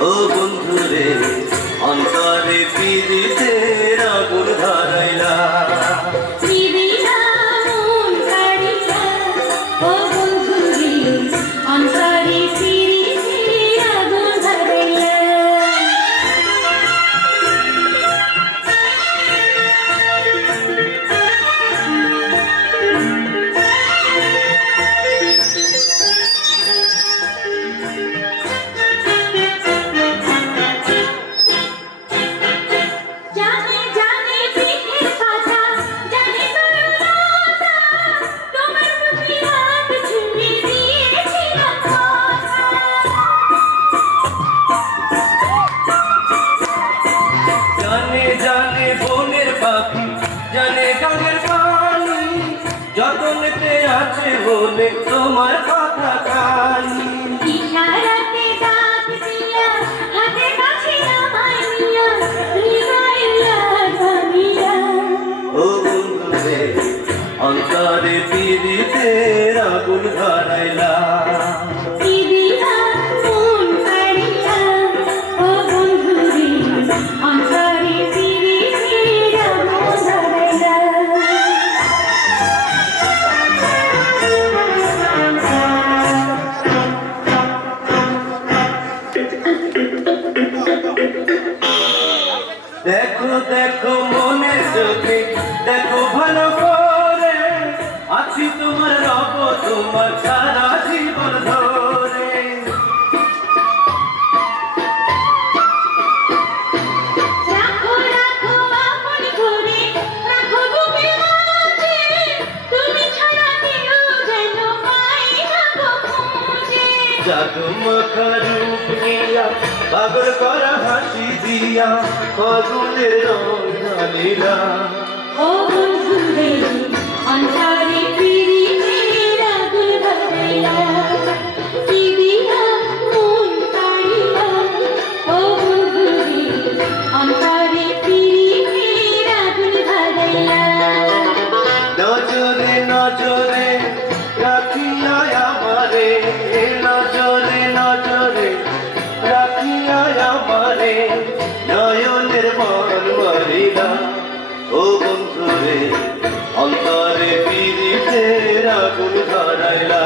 ও বন্ধুরে অন্তরে পিরিতে আগুন ধরাইলা যতনেতে আছে বলে তোমার কথা কানি ইশারাতে ডাক দিয়া হাতে কাছে আমায় নিয়া নিভাইলা ভাবিয়া ও বন্ধুরে অন্তরে পিরিতে আগুন ধরাইলা দেখো দেখো মনের চোখে দেখো ভালো করে আছি তোমার রব তোমার সারা জীবন ধরে রাখো রাখো আপন করে রাখো বুকের মাঝে তুমি ছাড়া কেউ যেন পাই না খুঁজে জাগমগা রূপ নিয়া পাগল করা হাসি দিয়া ফাগুনের রং ঢালিলা ও বন্ধুরে অন্তরে পিরিতের আগুন ধরাইলা কি দিয়া মন কাড়িলা ও বন্ধুরে অন্তরে পিরিতের আগুন ধরাইলা নজরে নজরে রাখিয়া আমারে নজরে নজরে রাখিয়া আমারে নয়নের মন মারিলা ও বন্ধুরে অন্তরে পিরিতে আগুন ধরাইলা।